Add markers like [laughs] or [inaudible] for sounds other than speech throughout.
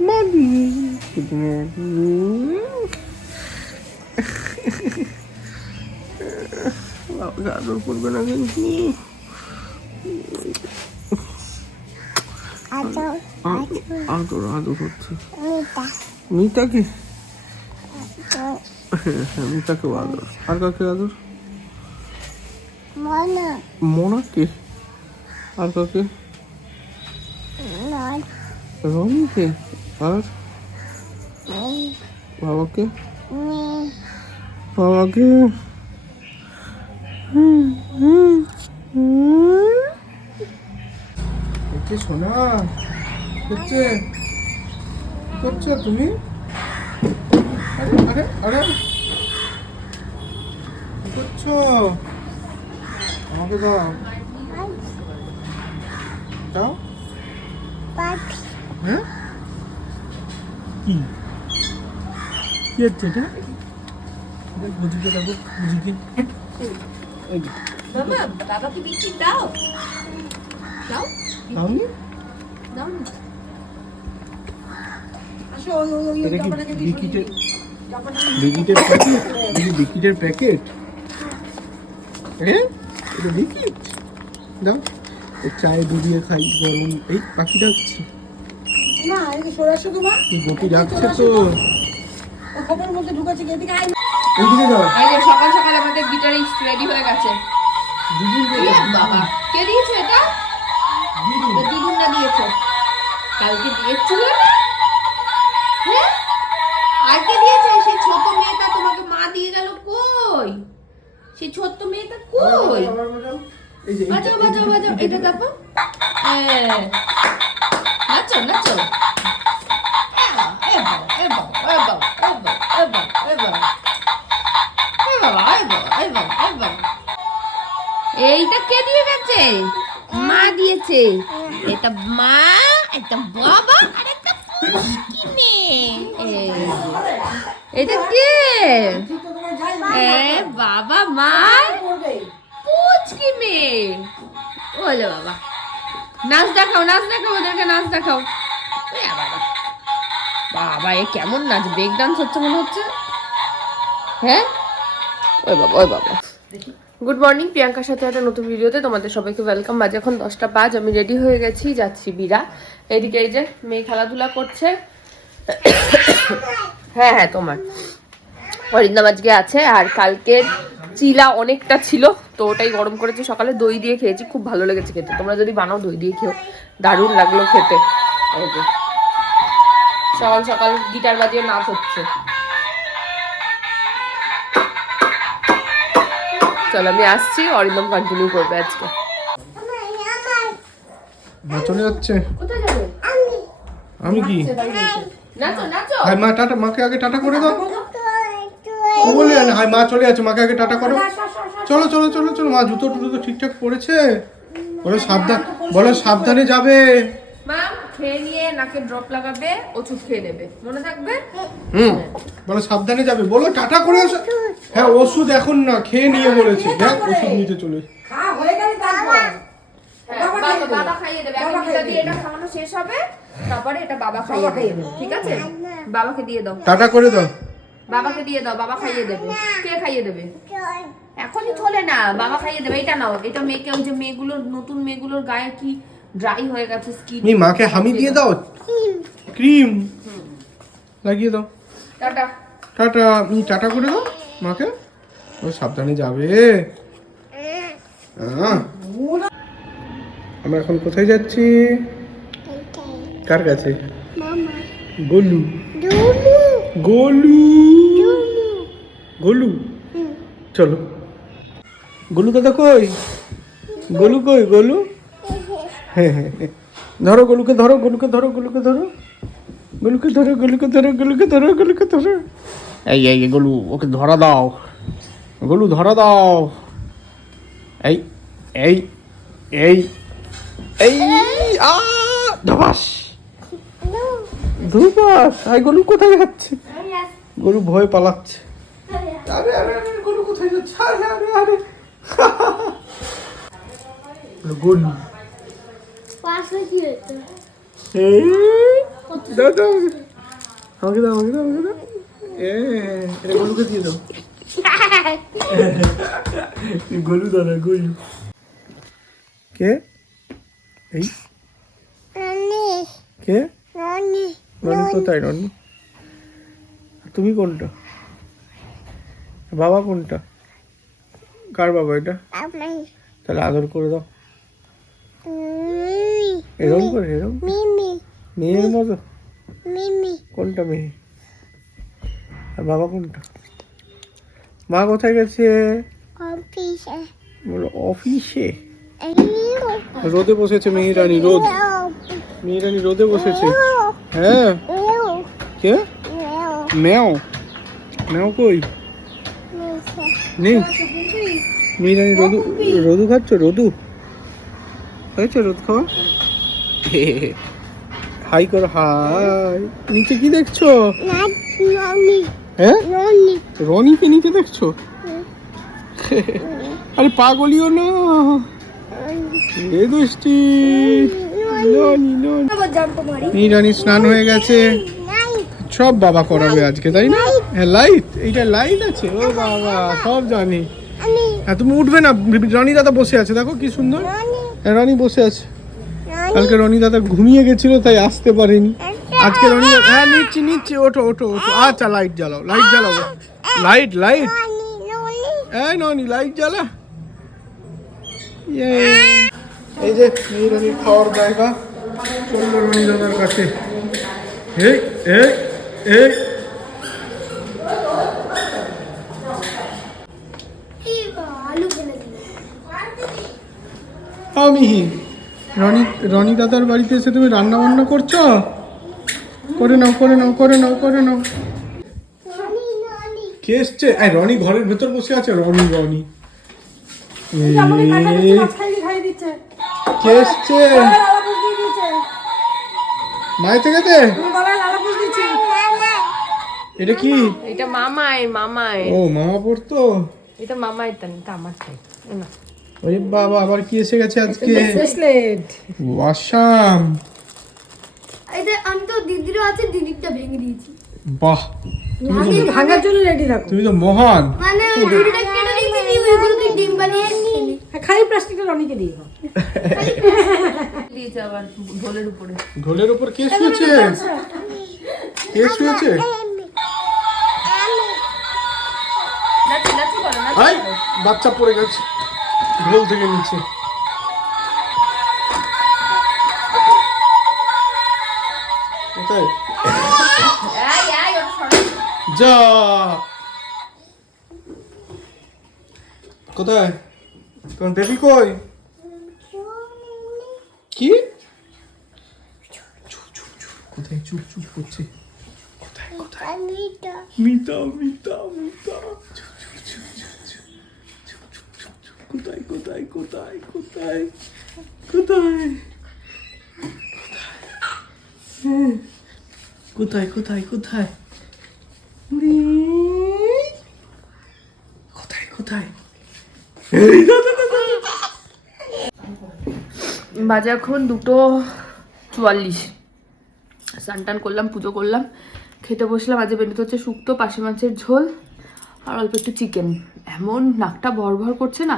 Morning good morning বাবাকে আদর করবে না কিন্তু আদর আদর মিতা মিতাকে মিতাকেও আদর আর কাকে আদর মনা মোনাকে আর কাকে রনিকে আর? বাবাকে? বাবাকে। একে শোনা হচ্ছে? করছ তুমি? আরে আরে আরে! করছ? আমাকে দাও। দাও। হ্যাঁ? কি? কি হচ্ছে এটা? বুঝিকে দেখো বুঝিকে। এই বাবাকে বিস্কিট দাও? না। এটা কি প্যাকেট? এটা বিকিটের প্যাকেট? হ্যাঁ এটা বিকিট? দাও। চায়ে ডুবিয়ে খাই গরম। এই পাখিটা ডাকছে না এদিকে সরে আসো তোমার। এই গোপি তো। খবরের মধ্যে ঢুকাচ্ছে এদিকে আয় এইদিকে দাও এই যে সকাল সকাল আমাদের গিটারিস্ট রেডি হয়ে গেছে। বাবা কে দিয়েছে এটা? দিদি এটা দিদুনটা দিয়েছে। কালকে দিয়েছিল না? হ্যাঁ আজকে দিয়েছে? সেই ছোট মেয়েটা তোমাকে মা দিয়ে গেল কই? সেই ছোট্ট মেয়েটা কই? বাজাও বাজাও বাজাও। এটা দেখো। হ্যাঁ নাচো। এইটা কে দিয়ে গেছে? মা দিয়েছে। এটা মা, এটা বাবা, আর এটা কে? এ, বাবা, মা। পুচকি মেয়ে। ওলে বাবা। নাচ দেখাও নাচ দেখাও, ওদেরকে নাচ দেখাও। বাবা। এ কেমন নাচ? ব্রেক ডান্স হচ্ছে মনে হচ্ছে? হ্যাঁ? ওই বাবা ওই বাবা। গুড মর্নিং প্রিয়াঙ্কার সাথে একটা নতুন ভিডিওতে তোমাদের সবাইকে ওয়েলকাম বাজে এখন দশটা পাঁচ, আমি রেডি হয়ে গেছি, যাচ্ছি বিরা। এদিকে এই যে মেয়ে খেলাধুলা করছে। [coughs] হ্যাঁ হ্যাঁ তোমার। অরিন্দম আজকে আছে আর কালকের চিলা অনেকটা ছিল তো ওটাই গরম করেছি। সকালে দই দিয়ে খেয়েছি খুব ভালো লেগেছে খেতে। তোমরা যদি বানাও দই দিয়ে খেও। দারুণ লাগল খেতে। সকাল সকাল গিটার বাজিয়ে নাচ হচ্ছে। চলো আমি আসছি অরিন্দম কন্টিনিউ করবে আজকে। যাচ্ছে। আমি কি? নাচো নাচো। হাই মা টাটা মাকে আগে টাটা করে দাও। বলে না হাই মা চলে যাচ্ছে মাকে আগে টাটা করো। চলো চলো চলো চলো মা জুতো টুতো তো ঠিকঠাক পড়েছে বলো সাবধান বলো সাবধানে যাবে। খেয়ে নিয়ে নাকে ড্রপ লাগাবে ওষুধ খেয়ে নেবে। মনে থাকবে? হুম বলো সাবধানে যাবে। বলো টাটা করে আসো হ্যাঁ ওষুধ এখন না খেয়ে নিয়ে বলেছে। দেখ ওষুধ নিতে চলে হ্যাঁ, বাবা। বাবা খাইয়ে দেবে আগে মিঠা দিয়ে এটা খাওয়ানো শেষ হবে। তারপরে এটা বাবা খাইয়ে দেবে ঠিক আছে? বাবাকে দিয়ে দাও। টাটা করে দাও। বাবাকে দিয়ে দাও বাবা খাইয়ে দেবে। কে খাইয়ে দেবে? এখনই চলে না বাবা খাইয়ে দেবে এটা নাও এটা মেয়েকে ওই যে মেয়েগুলোর নতুন মেয়েগুলোর গায়ে কি ড্রাই হয়ে গেছে স্কিন তুমি মাকে হামি দিয়ে দাও। ক্রিম। লাগিয়ে দাও। টাটা। টাটা তুমি টাটা করে দাও মাকে। ও সাবধানে যাবে। আমরা এখন কোথায় যাচ্ছি? কার কাছে? মামা। গোলু। গোলু। চলো। গোলু দাদা কই? গোলু কই গোলু? হ্যাঁ হ্যাঁ হ্যাঁ। ধরো গোলুকে ধরো গোলুকে ধরো গোলুকে ধরো। গোলুকে ধরো গোলুকে ধরো গোলুকে ধরো গোলুকে ধরো। এই এই এই, গোলু ওকে ধরা দাও। গোলু ধরা দাও। এই এই এই এই আ ধবাস ধুবাস আই গোলু কোথায় যাচ্ছে? গরু ভয় পালাচ্ছে। আরে আরে আরে গরু কোথায় যাচ্ছে? আরে আরে আরে। গরু দাও আমাকে দাও আমাকে দাও আমাকে দাও। এ এটা গলুকে দিয়ে দাও। গলু দাদা গলু। কে? এই? কে? Nani, রনি কোথায় আর তুমি কোনটা? বাবা কোনটা? কার বাবা এটা? তাহলে আদর করে দাও। এরকম করে এরকম মেয়ের মতো? কোনটা মেয়ে? আর বাবা কোনটা? মা কোথায় গেছে? বলো অফিসে? রোদে বসেছে মেয়েরানি রোদ। মেয়েরানি রোদে বসেছে। হ্যাঁ কে? ম্যাও ম্যাও কই? Misa, নেই মেয়েরানি রোদু রোদু খাচ্ছ? রোদু? হয়েছে রোদ খাওয়া? হাই করো হাই। নিচে কি দেখছ? হ্যাঁ Nani, রনিকে নিচে দেখছ? আরে পাগলিও না। এ দুষ্টি। নিরানি স্নান হয়ে গেছে। সব বাবা করাবে আজকে, তাই না? হ্যাঁ লাইট এইটা লাইট আছে। ও বাবা, সব জানি। হ্যাঁ তুমি উঠবে না। রনি দাদা বসে আছে, দেখো কি সুন্দর। হ্যাঁ রনি বসে আছে। কালকে রনি দাদা ঘুমিয়ে গেছিল, তাই আসতে পারেনি। আজকে রনি হ্যাঁ নিচ্ছি নিচ্ছি, ওঠো ওঠো ওঠো। আচ্ছা লাইট জ্বালাও লাইট জ্বালাও। লাইট লাইট হ্যাঁ ননি লাইট জ্বালা। ইয়ে। এই যে এই খাওয়ার জায়গা রনি দাদার কাছে। এই এই এই। আমি রনি রনি দাদার বাড়িতে এসে তুমি রান্না বান্না করছ? করে নাও করে নাও করে নাও করে নাও. কে এসছে? এই রনি ঘরের ভেতর বসে আছে রনি রনি। এই, কে এসছে? মায়ের থেকে দে। এটা কি? এটা মামায়ের মামায়ের ও মামা পড়তো? এটা তা এটা আমার তাই ওরে বাবা আবার কি এসে গেছে আজকে? ব্রেসলেট আসাম। এটা আমি তো দিদিরও আছে দিদিরটা ভেঙে দিয়েছি। বাহ। আমি ভাঙার জন্য রেডি থাকো তুমি তো মহান। মানে দিদিটা কেটে দিয়েছি দিয়ে ওইগুলোকে ডিম বানিয়ে খালি প্লাস্টিকটা রনিকে দিয়ে দাও। দিয়েছে আবার ঢোলের উপরে ঢোলের উপর কে শুয়েছে কে শুয়েছে নাচি নাচি করো না আই বাচ্চা পড়ে গেছে। ঢোল থেকে নিচে। কোথায়? যা। কোথায়? তোমার বেবি কই? কি? কোথায়? চুপ চুপ করছে। কোথায় কোথায়? মিতা মিতা মিতা। কোথায় কোথায় কোথায় কোথায়? কোথায়। কোথায়? কোথায় কোথায়। কোথায় কোথায়। বাজে এখন দুটো চুয়াল্লিশ। স্নান টান করলাম, পুজো করলাম, খেতে বসলাম। আজকে বেরোতে হচ্ছে শুক্তো, পাশে মাছের ঝোল, আর অল্প একটু চিকেন এমন নাকটা ভর ভর করছে না,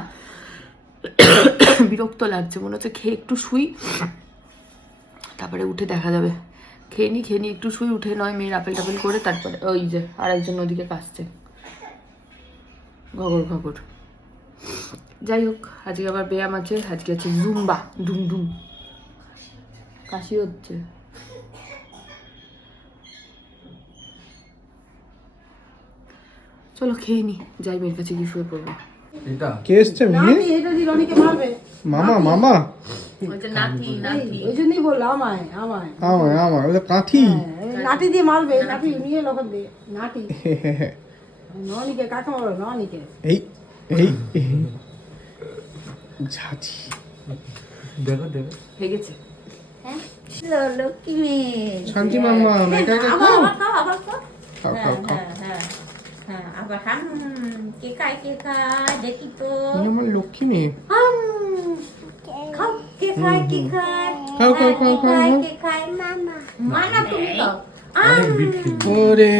বিরক্ত লাগছে, মনে হচ্ছে খেয়ে একটু শুই, তারপরে উঠে দেখা যাবে। খেয়ে নি খেয়ে নি, একটু শুই, উঠে নয়, মেয়ের আপেল টাপেল করে তারপরে ওই যে আর একজন ওদিকে কাশছে। ঘগর ঘগর। যাই হোক আজকে আবার ব্যায়াম আছে আজকে আছে জুম্বা ডুম ডুম। কাশি হচ্ছে। চলো খেয়ে নি যাই মেয়ের কাছে গিয়ে শুয়ে পড়ব কে এসছে মেয়ে মামা মামা? নাতি নাতি। ওই জন্যই বলল আমায় আমায়। ওটা কাঁথি। এই দিয়ে মারবে নাটি নিয়ে লোক দিয়ে নাটি ননিকে কাকে মারবে ননিকে এই এই। ঝাঁঝি। হয়ে? গেছে লক্ষ্মী। শান্তি মাম্মা একা একা খাও। খাও খাও। খাও হ্যাঁ আবার হাম কে খায় কে খায় দেখি তো। আমার লক্ষ্মী মেয়ে। হাম খাও কে খায় কে খায়। খাও খাও খাও খাও খাও। কে খায় মামা মানা তুমি দাও অনেক বিট খেলি ওরে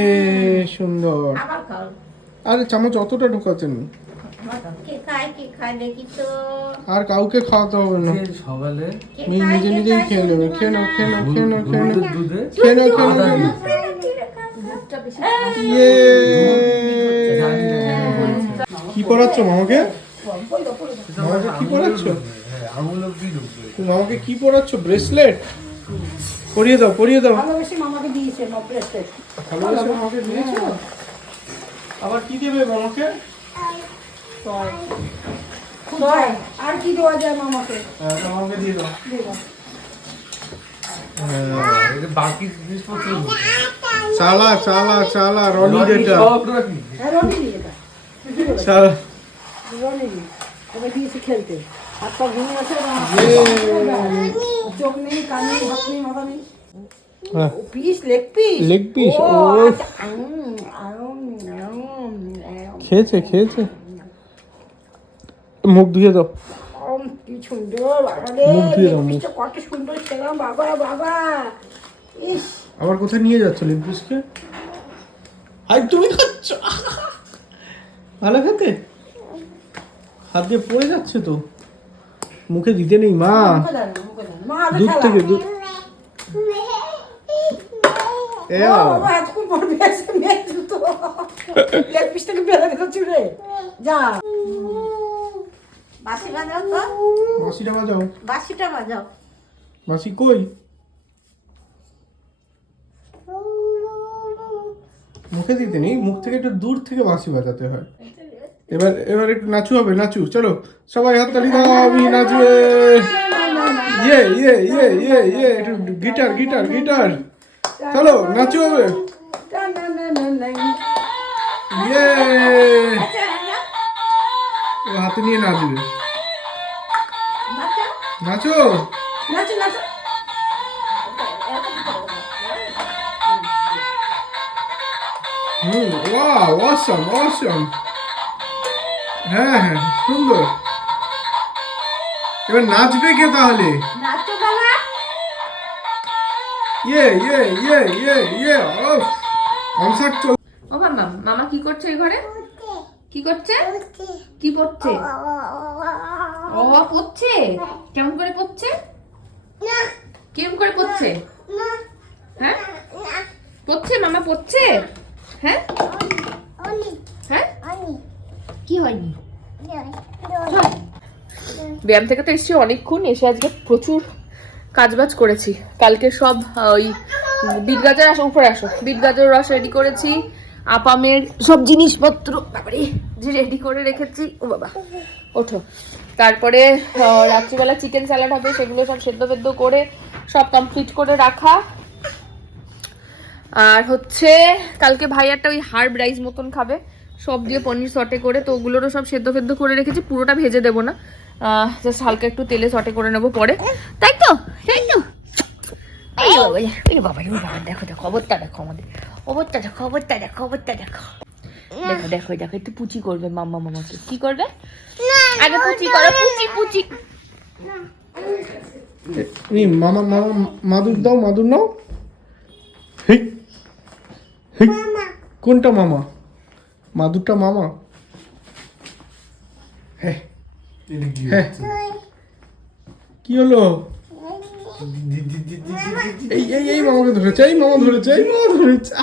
সুন্দর। আবার খাও। আরে চামচ অতটা বলো, আর কাউকে খাওয়াতে হবে না। সকালে? খায়, নিজে নিজেই খেয়ে নেবে খেয়ে নাও খেয়ে নাও খেয়ে নাও খেয়ে নাও। খেয়ে নাও খেয়ে নাও না। কি পড়াচ্ছ মামাকে? মামাকে কি পড়াচ্ছ? হ্যাঁ, মামাকে কি পড়াচ্ছ? ব্রেসলেট? পরিয়ে দাও পরিয়ে দাও। মামাকে দিয়েছে মামাকে দিয়েছ? আবার কি দেবে মামাকে? আর কি দেওয়া যায় মামাকে? হ্যাঁ মামাকে দিয়ে দাও। হ্যাঁ, বাকি জিনিসপত্র চালা চালা চালা রনি যেটা। রনি হ্যাঁ রনি এটা চালা রনি ওকে দিয়েছে খেলতে। হাত পা ভেঙে আছে চোখ নেই কান নেই হাত নেই মাথা নেই। পিস লেগ পিস ও ও। আচ্ছা, খেয়েছে খেয়েছে। মুখ ধুয়ে দাও। কি সুন্দর বাবা রে কত সুন্দর বাবা বাবা। ইস। আবার কোথায় নিয়ে যাচ্ছ লেগ পিসকে আই তুমি খাচ্ছ। ভালো খেতে? হাত দিয়ে পড়ে যাচ্ছে তো। মুখে দিতে নেই মা। দুধ। থেকে দুধ। এ ও বাবা, এতক্ষণ পর বেশ বাজাও তো? মাসিটা বাজাও। বাসিটা বাজাও। মাসি কই? মুখে দিতে নেই মুখ থেকে একটু দূর থেকে বাঁশি বাজাতে হয়। এবার এবার একটু নাচু হবে নাচু চলো। সবাই হাততালি দাও আমি নাচবে। ইয়ে ইয়ে ইয়ে ইয়ে ইয়ে একটু গিটার গিটার গিটার। চলো নাচু হবে। না, না, না, না, না। ইয়ে হাতে নিয়ে নাচবে। নাচো। নাচো, নাচো। হুম ওয়াও অসম অসম হ্যাঁ হ্যাঁ সুন্দর। এবার নাচবে কে তাহলে? নাচো বাবা। ইয়ে ইয়ে ইয়ে ইয়ে ইয়ে অফ কনসার্ট চল ও মামা মামা কি করছে এই ঘরে? কি করছে? কি পড়ছে? ও পড়ছে? কেমন করে পড়ছে? কেমন করে পড়ছে? হ্যাঁ? পড়ছে? মামা পড়ছে? হ্যাঁ? হ্যাঁ? কি হয়নি? ব্যায়াম থেকে তো এসেছি অনেকক্ষণ এসে আজকে প্রচুর কাজবাজ করেছি। কালকে সব ওই বিট গাজর আসো উপরে আসো। বিট গাজর রস রেডি করেছি। আপামের সব জিনিসপত্র বাবারে যে রেডি করে রেখেছি। ও বাবা ওঠো। তারপরে রাত্রিবেলা চিকেন স্যালাড হবে সেগুলো সব সেদ্ধ ফেদ্ধ করে সব কমপ্লিট করে রাখা। আর হচ্ছে কালকে ভাইয়ারটা ওই হার্ব রাইস মতন খাবে। সব দিয়ে পনির সটে করে তো ওগুলোরও সব সেদ্ধ ফেদ্ধ করে রেখেছি পুরোটা ভেজে দেবো না। জাস্ট হালকা একটু তেলে সটে করে নেব পরে। তাই তো? তাই তো? বাবা, বাবা, দেখো দেখো খবরটা দেখো আমাদের। খবরটা দেখো খবরটা দেখো খবরটা দেখো। দেখো দেখো দেখো একটু পুচি করবে মাম্মা মামাকে কি করবে? আগে পুচি করো পুচি পুচি। এই মামা মামা মাদুর দাও মাদুর নাও। হেই হেই কোনটা মামা? মাদুরটা মামা? হ্যাঁ কি হ্যাঁ কি হলো? এই এই এই মামাকে ধরেছে এই মামা ধরেছে এই মামা ধরেছে।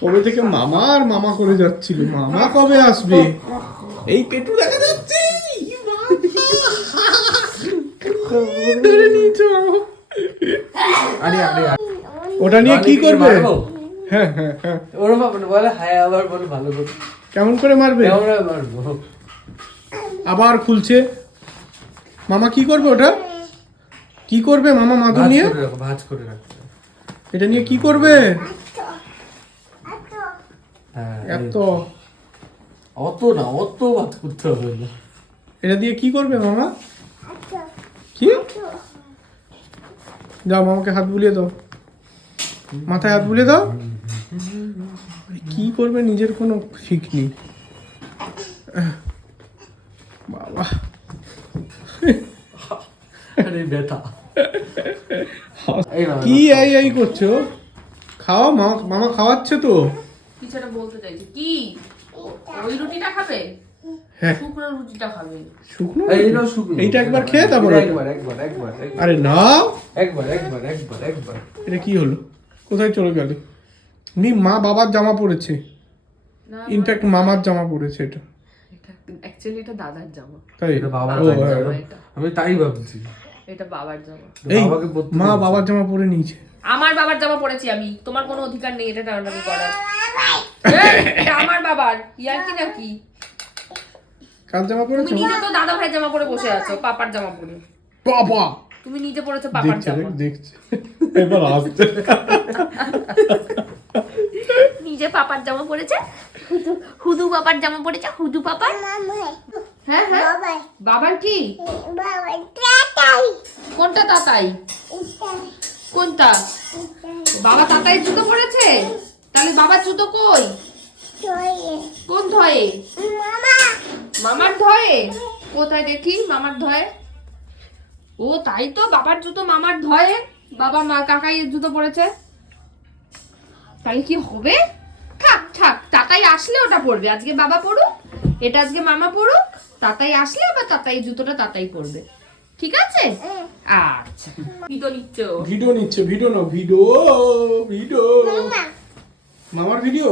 কবে থেকে মামা আর মামা করে যাচ্ছিল? মামা কবে আসবে? এই পেটু দেখা যাচ্ছে। ধরে নিয়েছে আরে আরে। ওটা নিয়ে কি করবে? হ্যাঁ হ্যাঁ হ্যাঁ। ওরম বলে হ্যাঁ আবার বলে ভালো করে। কেমন করে মারবে? কেমন মারবো? আবার খুলছে। মামা কি করবে ওটা? কি করবে মামা মাদুর নিয়ে? ভাঁজ করে রাখো এটা নিয়ে কি করবে? হ্যাঁ এত। অত না অত ভাত করতে হবে না। এটা দিয়ে কি করবে মামা? কি? যাও মামাকে হাত বুলিয়ে দাও। মাথায় হাত বুলিয়ে দাও। কি করবে নিজের কোনো ঠিক নেই। বাবা। আরে ব্যথা। কি এই এই করছ? খাওয়া মা মামা খাওয়াচ্ছে তো। বলতে চাইছি। কি? ওই রুটিটা খাবে? হ্যাঁ। শুকনো রুটিটা খাবে। শুকনো এই নাও শুকনো। এইটা একবার খেয়ে তারপর একবার একবার একবার একবার, আরে না। একবার একবার একবার একবার। এটা কি হলো? কোথায় চলে গেল? নি মা বাবার জামা পড়েছে ইনফ্যাক্ট মামার জামা পড়েছে এটা। এটা অ্যাকচুয়ালি এটা দাদার জামা। তাই? এটা বাবার জামা, হ্যাঁ। আমি তাই ভাবছি। এটা বাবার জামা এই মা বাবার জামা পরে নিয়েছে। আমার বাবার জামা পড়েছি আমি। তোমার কোনো অধিকার নেই এটা টানাটানি করার। [laughs] এটা আমার বাবার। ইয়ার কি নাকি? কার জামা তুমি নিজে তো দাদা ভাই জামা পরে বসে আছো পাপার জামা পরে। বাবা তুমি নিজে পরেছো পাপার জামা। দেখছে। এবার আসছে। নিজে পাপার জামা পরেছে হুদু হুদু পাপার জামা পরেছে হুদু পাপার। হ্যাঁ হ্যাঁ। বাবার কি? কোনটা তাতাই? কোনটা? বাবা তাতাই জুতো পরেছে? তাহলে বাবার জুতো কই? কোন ধয়ে? মামার ধয়ে? কোথায় দেখি মামার ধয়ে? ও তাই তো বাবার জুতো মামার ধয়ে। বাবা মা কাকাই জুতো পরেছে। তাহলে কি হবে? থাক থাক টাকাই আসলে ওটা পড়বে আজকে বাবা পড়ুক। এটা আজকে মামা পড়ুক তাতাই আসলে আবার তাতাই জুতোটা তাতাই পড়বে ঠিক আছে? আচ্ছা। পিতো নিচ্ছ। ভিডিও নিচ্ছে ভিডিও নাও ভিডিও ভিডিও। মামার ভিডিও?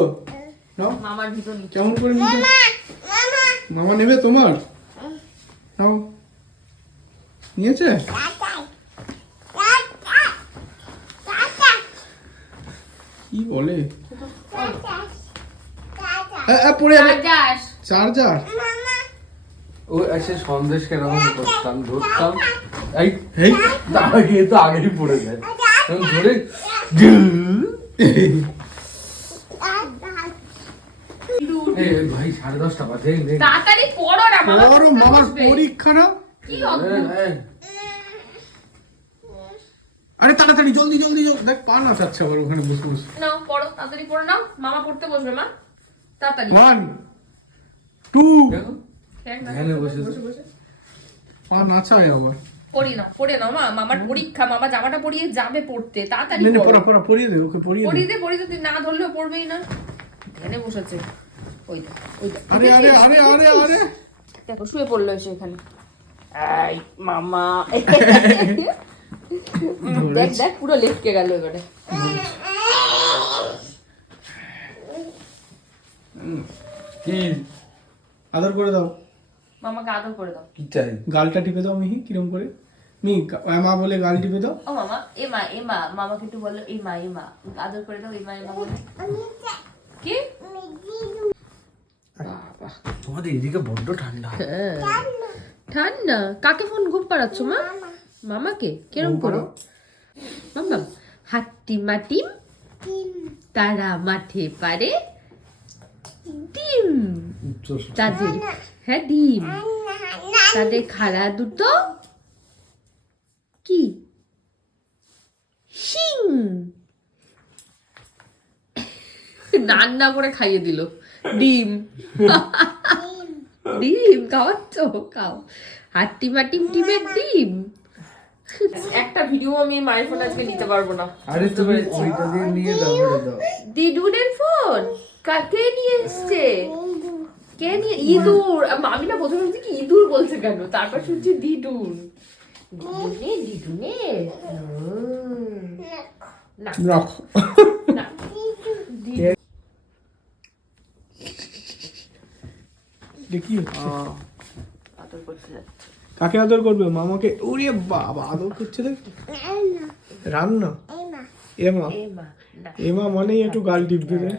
নাও। মামার ভিতো নিচ্ছ। কেমন করে নিতে মামা নেবে তোমার? নাও। নিয়েছে? কি বলে? হ্যাঁ, হ্যাঁ, পড়ে যাবে যাস চার্জার ও এসে সন্দেশ কেরকম করতাম ধরতাম এই এই? তারা গিয়ে তো আগেই পড়ে যায়। ধরে এই, এই ভাই সাড়ে দশটা বাজে তাড়াতাড়ি পড়ো না মামার। পরীক্ষা না? কি আরে তাড়াতাড়ি জলদি জলদি দেখ পা না চাচ্ছে আবার ওখানে বসে বসে। নাও পড়ো তাড়াতাড়ি পড়ে নাও। মামা পড়তে বসবে মা। তাড়াতাড়ি। টু। ধ্যানে বসে বসে পা নাচায় আবার। পড়ি না পড়ে নাও মা মামার পরীক্ষা মামা জামাটা পরিয়ে যাবে পড়তে তাড়াতাড়ি নে নে পড়ো। পড়া পড়িয়ে দে ওকে পড়িয়ে দে। দে পড়িয়ে তুই না ধরলেও পড়বেই না। ধ্যানে বসেছে। ওই দেখ, ওই আরে আরে আরে আরে আরে। দেখো শুয়ে পড়ল এসে এখানে। এই মামা। দেখ দেখ পুরো লেটকে গেল এবারে। কি আদর করে দাও। মামাকে আদর করে দাও। কি চাই? গালটা টিপে দাও মিহি কিরম করে? মি মা বলে গাল টিপে দাও। ও মামা এ মা এ মা মামাকে একটু বলো এ মা এ মা আদর করে দাও এ মা এ মা বলে। কি? বাবা তোমাদের এদিকে বড্ড ঠান্ডা। ঠান্ডা? কাকে ফোন ঘুম পাড়াচ্ছ মা? মামাকে? কেরম করো? মামা হাট্টি মাটিম তারা মাঠে পারে ডিম। তাদের হ্যাঁ ডিম। তাদের খালা দুটো কি? শিং। রান্না করে খাইয়ে দিল। ডিম। ডিম। খাওয়াচ্ছ খাও হাট্টি মাটিম ডিমের ডিম। একটা ভিডিও আমি মায়ের ফোন আজকে নিতে পারব না। আরে তুমি ওইটা দিয়ে নিয়ে দাও দিদুনের ফোন কাকে নিয়ে এসছে [laughs] কে নিয়ে ইঁদুর। আম- না প্রথমে ভাবছি কি ইঁদুর বলছে কেন? তারপর শুনছি দিদুন দিদুনে দিদুনে না। না। হচ্ছে? আদর করতে যাচ্ছে। কাকে আদর করবে? মামাকে? ওরে বাবা আদর করছে দেখ। রান্না? এমা। এ মা না। এমা মানেই একটু গাল টিপবে রে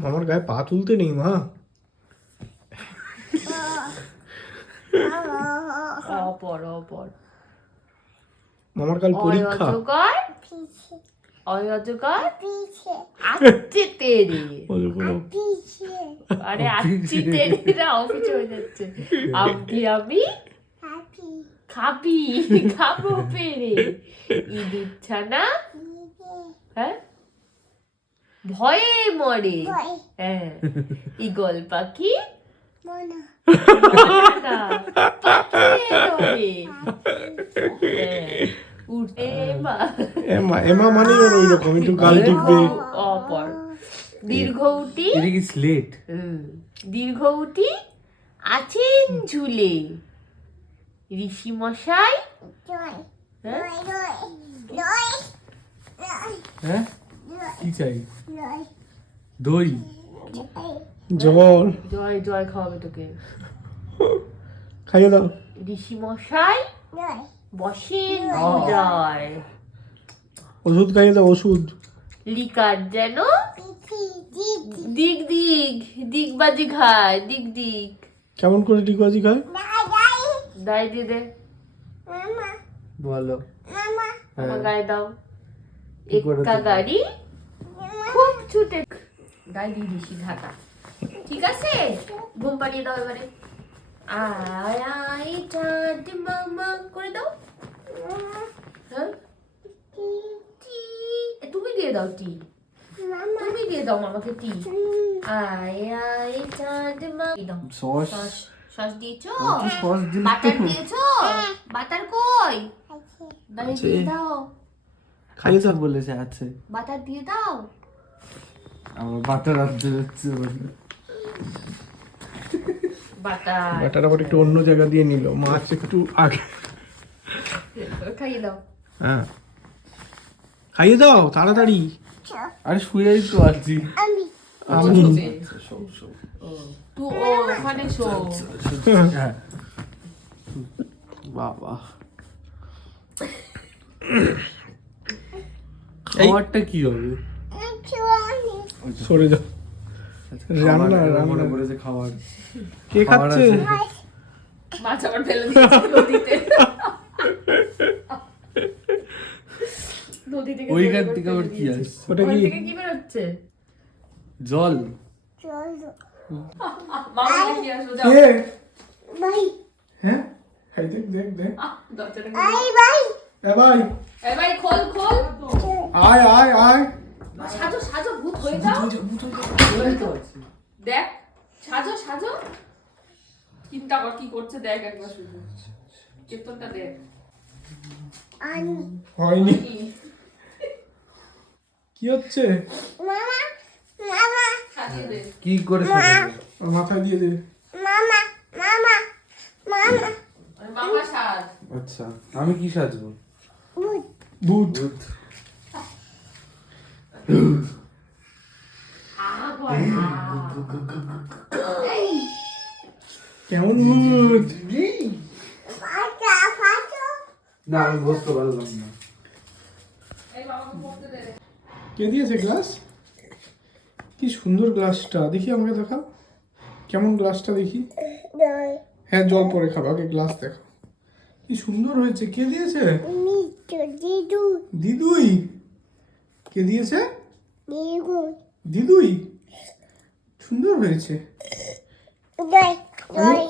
মামার গায়ে পা তুলতে নেই মা। অপর অপর। মামার কাল পরীক্ষা। আচ্ছে তেরে। আরে আচ্ছি তেরে না অফিসে হয়ে যাচ্ছে। আপনি আমি খাবি খাব পেরে। ইঁদুর ছানা ভয়ে মরে। হ্যাঁ। ইগল পাখি। হ্যাঁ, উঠে মা। এমা এমা মানে ওর ওই রকম একটু গাল টিপবে। অপর। দীর্ঘ উটি? এটা কি স্লেট দীর্ঘ উটি আছেন ঝুলে। ঋষি মশাই? হ্যাঁ? কি চাই? দই। জল। জয় জয় খাওয়াবে তোকে। খাইয়ে দাও। ঋষি মশাই বসেন। জয়। ওষুধ খাইয়ে দাও ওষুধ। লিকার যেন দিক দিক দিক বাজি খায় দিক দিক কেমন করে টিকবাজি খায়? দাই দিয়ে দে। বলো। আমার গায়ে দাও। করে গাড়ি। ছুটে। গাই দিয়ে দিছি ঢাকা ঠিক আছে? ঘুম পাড়িয়ে দাও এবারে। আয় আয় চাঁদ মামা করে দাও। হ্যাঁ? তুমি দিয়ে দাও টি। তুমি দিয়ে দাও মামাকে টি। আয় আয় চাঁদ মা এই দাও। সস। সস দিয়েছ? বাটার দিয়েছ? বাটার কই? দাও আছে। দিয়ে দাও। খাইয়ে বলেছে আছে। বাটার দিয়ে দাও। আমার বাটার আনতে যাচ্ছে বাটার। ব্যাটার আবার একটু অন্য জায়গা দিয়ে নিল মাছ একটু আগে। খাইয়ে দাও। হ্যাঁ। খাইয়ে দাও তাড়াতাড়ি। আরে শুয়েই তো আছি আমি। তুই ও ওখানে শো। হ্যাঁ। বাবা। খাবারটা কি হবে? সরে যাও। রান্না রান্না। মনে পড়েছে খাবার। কে খাচ্ছে। মাছ আবার ফেলে দিয়েছে নদীতে। নদী থেকে ওইখান থেকে আবার কি। আসছে? ওটা কি? জল। মামা কি আসো যাও। কে? হ্যাঁ? খাই দেখ দেখ দেখ। দরজাটা এ ভাই। এ ভাই খোল খোল। আয় আয় আয়। সাজো সাজো ভূত হয়ে যাও। দেখ সাজো সাজো। চিন্তা কর কি করছে দেখ একবার শুধু। কীর্তনটা দেখ। হয়নি। কি? হচ্ছে? সাজিয়ে দে। কি করে? ওর দিয়ে দে। আর মামা মামা। মামা সাজ। আচ্ছা আমি কি সাজবো? ভূত। কেমন ভূত না আমি বসতে পারলাম না। কে দিয়েছে গ্লাস কি সুন্দর গ্লাসটা দেখি আমাকে দেখাও। কেমন গ্লাসটা দেখি? হ্যাঁ জল পরে খাবে। আগে গ্লাস দেখো কি সুন্দর হয়েছে। কে দিয়েছে? দিদুই? কে দিয়েছে? দিদুই। সুন্দর হয়েছে।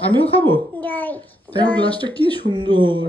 আমিও খাব? তাই গ্লাসটা কি সুন্দর।